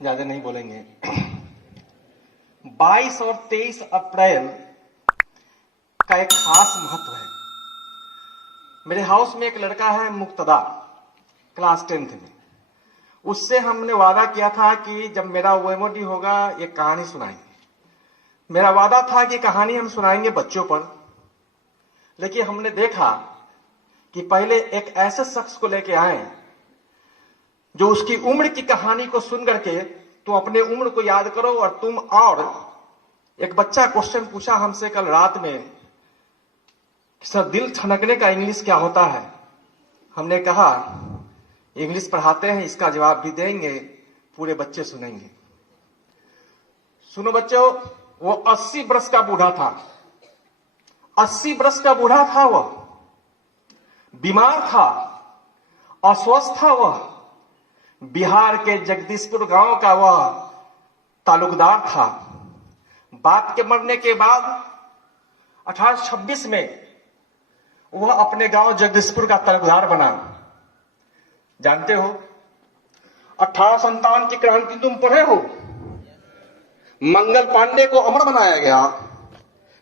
ज्यादा नहीं बोलेंगे। 22 और 23 अप्रैल का एक खास महत्व है। मेरे हाउस में एक लड़का है मुक्तदा, क्लास 10th में। उससे हमने वादा किया था कि जब मेरा ओएमओडी होगा एक कहानी सुनाएंगे। मेरा वादा था कि कहानी हम सुनाएंगे बच्चों पर, लेकिन हमने देखा कि पहले एक ऐसे शख्स को लेके आए जो उसकी उम्र की कहानी को सुन करके तुम अपने उम्र को याद करो। और तुम, और एक बच्चा क्वेश्चन पूछा हमसे कल रात में, सर दिल ठनकने का इंग्लिश क्या होता है। हमने कहा इंग्लिश पढ़ाते हैं, इसका जवाब भी देंगे, पूरे बच्चे सुनेंगे। सुनो बच्चों, वो 80 बरस का बूढ़ा था। 80 बरस का बूढ़ा था, वह बीमार था, अस्वस्थ था। वह बिहार के जगदीशपुर गांव का वह तालुकदार था। बाप के मरने के बाद 1826 में वह अपने गांव जगदीशपुर का तालुकदार बना। जानते हो 1857 की क्रांति तुम पढ़े हो। मंगल पांडे को अमर बनाया गया।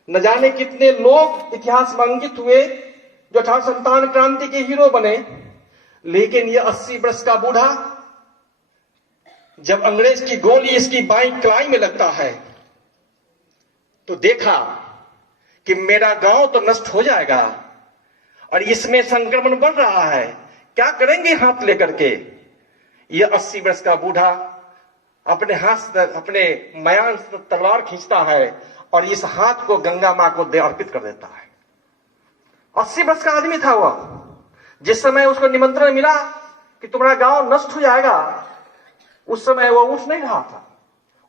न जाने कितने लोग इतिहास में अंकित हुए जो 1857 क्रांति के हीरो बने। लेकिन यह 80 वर्ष का बूढ़ा, जब अंग्रेज की गोली इसकी बाईं कलाई में लगता है तो देखा कि मेरा गांव तो नष्ट हो जाएगा और इसमें संक्रमण बढ़ रहा है, क्या करेंगे हाथ लेकर के। यह 80 वर्ष का बूढ़ा अपने हाथ, अपने मयान से तलवार खींचता है और इस हाथ को गंगा मां को अर्पित कर देता है। 80 वर्ष का आदमी था वह। जिस समय उसको निमंत्रण मिला कि तुम्हारा गांव नष्ट हो जाएगा, उस समय वह उठ नहीं रहा था।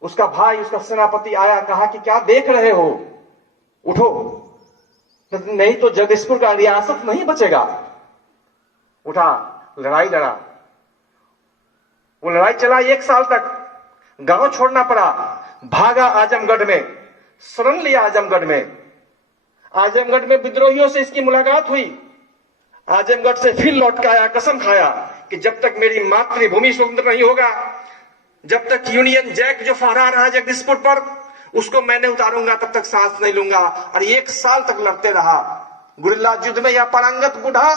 उसका भाई, उसका सेनापति आया, कहा कि क्या देख रहे हो, उठो, नहीं तो जगदीशपुर का रियासत नहीं बचेगा। उठा, लड़ाई लड़ा। वो लड़ाई चला 1 साल तक। गांव छोड़ना पड़ा, भागा आजमगढ़ में, शरण लिया आजमगढ़ में। आजमगढ़ में विद्रोहियों से इसकी मुलाकात हुई। आजमगढ़ से फिर लौट के आया, कसम खाया कि जब तक मेरी मातृभूमि स्वतंत्र नहीं होगा, जब तक यूनियन जैक जो फहरा रहा है जगदीशपुर पर, उसको मैं नहीं उतारूंगा, तब तक सांस नहीं लूंगा। और 1 साल तक लड़ते रहा गुरिल्ला युद्ध में। यह पारंगत बूढ़ा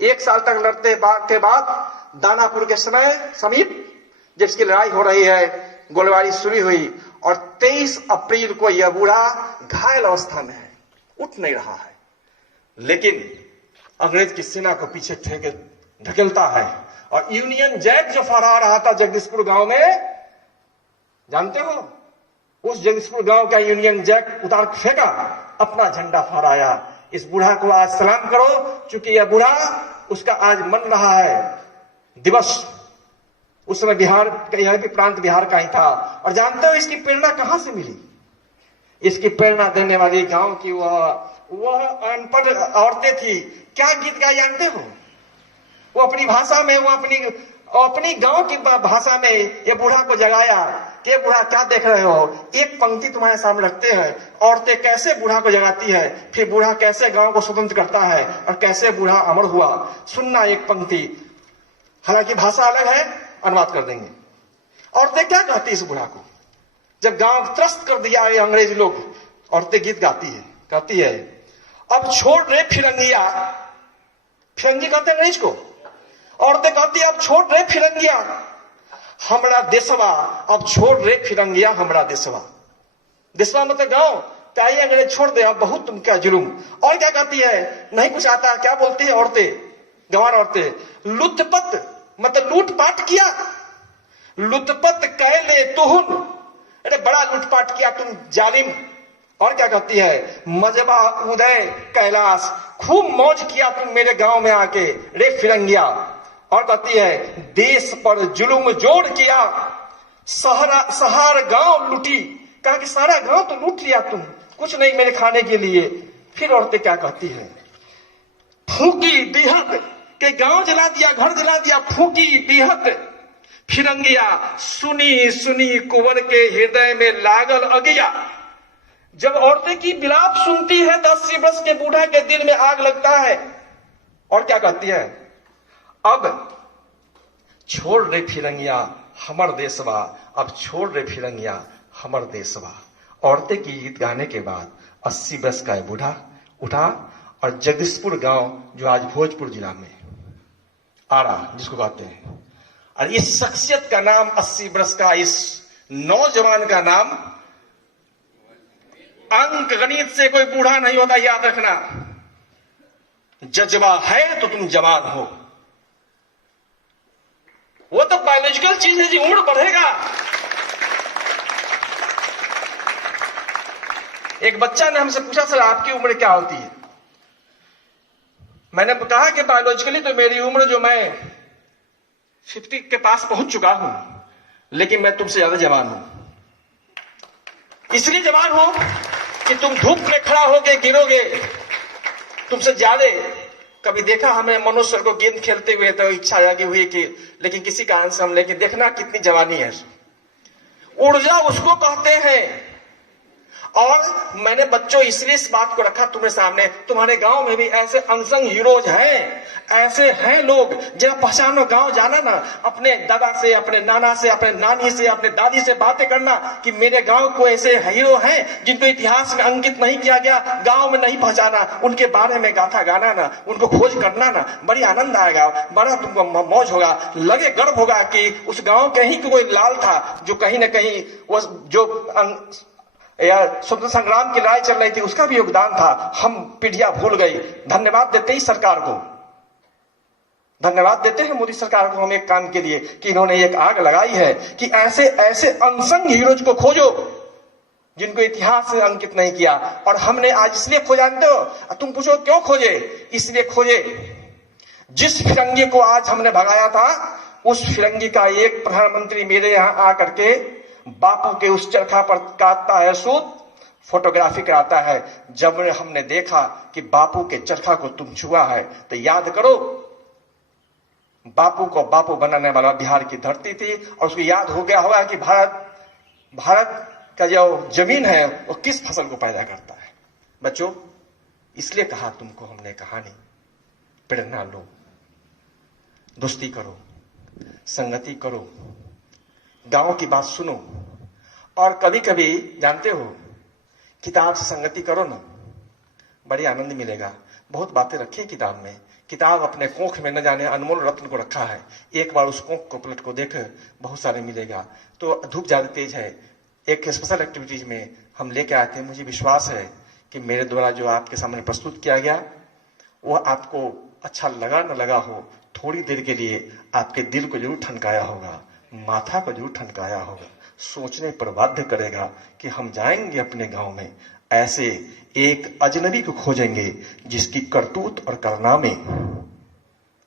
1 साल तक लड़ते के बाद दानापुर के समय समीप जिसकी लड़ाई हो रही है, गोलीबारी शुरू हुई और 23 अप्रैल को यह बूढ़ा घायल अवस्था में है, उठ नहीं रहा है। लेकिन अंग्रेज की सेना को पीछे ढकेलता है और यूनियन जैक जो फहरा रहा था जगदीशपुर गांव में, जानते हो, उस जगदीशपुर गांव का यूनियन जैक उतार फेंका, अपना झंडा फहराया। इस बूढ़ा को आज सलाम करो, क्योंकि यह बूढ़ा, उसका आज मन रहा है दिवस। उस समय बिहार का, यह भी प्रांत बिहार का ही था। और जानते हो इसकी प्रेरणा कहां से मिली? इसकी प्रेरणा देने वाली गांव की वह अनपढ़ औरतें थी। क्या गीत गाए जानते हो? वो अपनी भाषा में, वो अपनी गांव की भाषा में ये बूढ़ा को जगाया कि बूढ़ा क्या देख रहे हो। एक पंक्ति तुम्हारे सामने रखते हैं, औरतें कैसे बूढ़ा को जगाती है, फिर बूढ़ा कैसे गांव को स्वतंत्र करता है और कैसे बूढ़ा अमर हुआ। सुनना एक पंक्ति, हालांकि भाषा अलग है, अनुवाद कर देंगे। औरतें क्या कहती इस बूढ़ा को, जब गांव त्रस्त कर दिया है अंग्रेज लोग, औरतें गीत गाती है, कहती है, अब छोड़ रे फिरंगिया। फिरंगी कहते अंग्रेज को। औरतें कहती है, अब छोड़ रे फिरंगिया हमरा देशवा, अब छोड़ रे फिरंगिया हमरा देशवा। देशवा मतलब गांव, ताई अंग्रेज छोड़ दे, अब बहुत तुम क्या जुलूम। और क्या कहती है, नहीं कुछ आता, क्या बोलती है औरतें, गंवार औरतें, लुटपट मतलब लूटपाट किया, लुटपट कैले तुहुन, अरे बड़ा लूटपाट किया तुम जालिम। और क्या कहती है, मजबा उदय कैलाश, खूब मौज किया तुम मेरे गांव में आके रे फिरंगिया। और कहती है, देश पर जुल्म जोड़ किया, सहार गांव लूटी, कहा कि सारा गांव तो लूट लिया तुम, कुछ नहीं मेरे खाने के लिए। फिर औरतें क्या कहती है, फूकी बिहत के गांव जला दिया, घर जला दिया, फूकी बिहत फिरंगिया, सुनी सुनी कुंवर के हृदय में लागल अगिया। जब औरतें की विलाप सुनती है 80 वर्ष के बूढ़ा के दिल में आग लगता है। और क्या कहती है, अब छोड़ रे फिरंगिया हमर देशवा अब छोड़ रे फिरंगिया हमर देशवा। औरतें की गीत गाने के बाद 80 वर्ष का बूढ़ा उठा और जगदीशपुर गांव जो आज भोजपुर जिला में आरा जिसको कहते हैं, और इस शख्सियत का नाम 80 वर्ष का इस नौजवान का नाम, अंक गणित से कोई बूढ़ा नहीं होता, याद रखना। जज्बा है तो तुम जवान हो। वो तो बायोलॉजिकल चीज है जी, उम्र बढ़ेगा। एक बच्चा ने हमसे पूछा, सर आपकी उम्र क्या होती है? मैंने कहा कि बायोलॉजिकली तो मेरी उम्र जो मैं 50 के पास पहुंच चुका हूं, लेकिन मैं तुमसे ज्यादा जवान हूं। इसलिए जवान हूं कि तुम धूप में खड़ा होके गिरोगे, तुमसे ज्यादा। कभी देखा हमें मनोज सर को गेंद खेलते हुए तो इच्छा जागी हुई कि लेकिन किसी कारण से हम, लेकिन देखना कितनी जवानी है। ऊर्जा उसको कहते हैं। और मैंने बच्चों इसलिए इस बात को रखा तुम्हें सामने, तुम्हारे गांव में भी ऐसे अनसंग हीरोज हैं, ऐसे हैं लोग। जरा पहचानो, गांव जाना ना, अपने दादा से, अपने नाना से, अपने नानी से, अपने दादी से बातें करना कि मेरे गांव को ऐसे हीरो हैं जिनको इतिहास में अंकित नहीं किया गया, गांव में नहीं पहचाना, उनके बारे में गाथा गाना ना, उनको खोज करना ना, बड़ी आनंद आएगा, बड़ा तुमको मौज होगा, लगे गर्व होगा कि उस गांव के ही कोई लाल था जो कहीं ना कहीं वो जो या स्वतंत्र संग्राम की लड़ाई चल रही थी, उसका भी योगदान था। हम पीढ़ियां भूल गई। धन्यवाद देते ही सरकार को, धन्यवाद देते हैं मोदी सरकार को हम एक काम के लिए कि इन्होंने एक आग लगाई है कि ऐसे ऐसे अनसंग हीरोज को खोजो जिनको इतिहास में अंकित नहीं किया। और हमने आज इसलिए खोजा, जानते हो? तुम पूछो क्यों खोजे? इसलिए खोजे, जिस फिरंगी को आज हमने भगाया था, उस फिरंगी का एक प्रधानमंत्री मेरे यहां आकर के बापू के उस चरखा पर काटता है सूत, फोटोग्राफी कराता है। जब हमने देखा कि बापू के चरखा को तुम छुआ है, तो याद करो बापू को बापू बनाने वाला बिहार की धरती थी, और उसको याद हो गया होगा कि भारत का जो जमीन है वो किस फसल को पैदा करता है। बच्चों, इसलिए कहा तुमको हमने कहानी, प्रेरणा लो, दोस्ती करो, संगति करो, गांव की बात सुनो, और कभी कभी जानते हो किताब से संगति करो ना, बड़ी आनंद मिलेगा। बहुत बातें रखी है किताब में। किताब अपने कोख में न जाने अनमोल रत्न को रखा है, एक बार उस कोख को पलट को देख, बहुत सारे मिलेगा। तो धूप ज्यादा तेज है, एक स्पेशल एक्टिविटीज में हम लेके आए थे। मुझे विश्वास है कि मेरे द्वारा जो आपके सामने प्रस्तुत किया गया वो आपको अच्छा लगा न लगा हो, थोड़ी देर के लिए आपके दिल को जरूर ठनकाया होगा, माथा को जरूर ठनकाया होगा, सोचने पर बाध्य करेगा कि हम जाएंगे अपने गांव में, ऐसे एक अजनबी को खोजेंगे जिसकी करतूत और कारनामे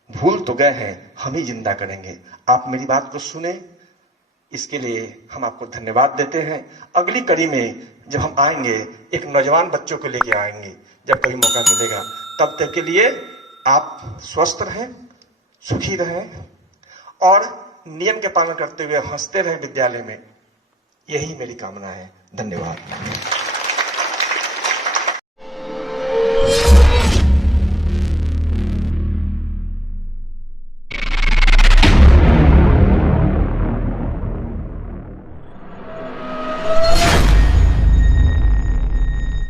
भूल तो गए हैं, हम ही जिंदा करेंगे। आप मेरी बात को सुने, इसके लिए हम आपको धन्यवाद देते हैं। अगली कड़ी में जब हम आएंगे, एक नौजवान बच्चों को लेके आएंगे, जब कभी मौका मिलेगा। तब तक के लिए आप स्वस्थ रहें, सुखी रहें और नियम के पालन करते हुए हंसते रहे विद्यालय में, यही मेरी कामना है। धन्यवाद।